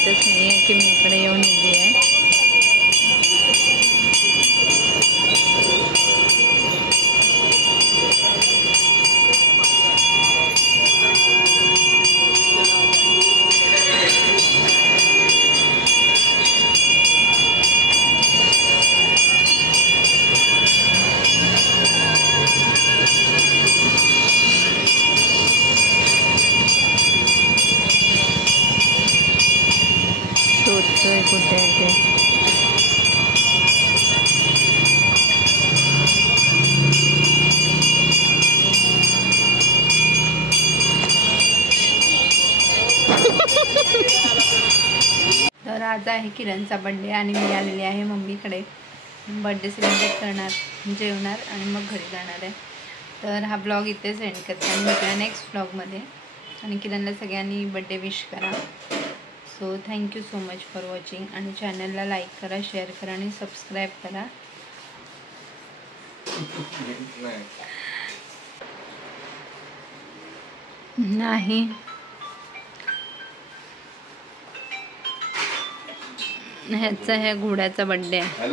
माहीतच नाही आहे की मी इकडे येऊन उभी आहे. शोधतोय कुठे आहे ते. तर आज आहे किरणचा बड्डे आणि मी आलेली आहे मम्मीकडे. बड्डे सेलिब्रेट करणार, जेवणार आणि मग घरी जाणार आहे. तर हा ब्लॉग इथे सेंड करते आणि भेटूया नेक्स्ट ब्लॉगमध्ये. आणि किरणला सगळ्यांनी बड्डे विश करा. So thank you so much for watching. आणि चॅनलला लाईक करा, शेअर करा आणि सबस्क्राईब करा. नाही ह्याचा ह्या घोड्याचा बड्डे आहे.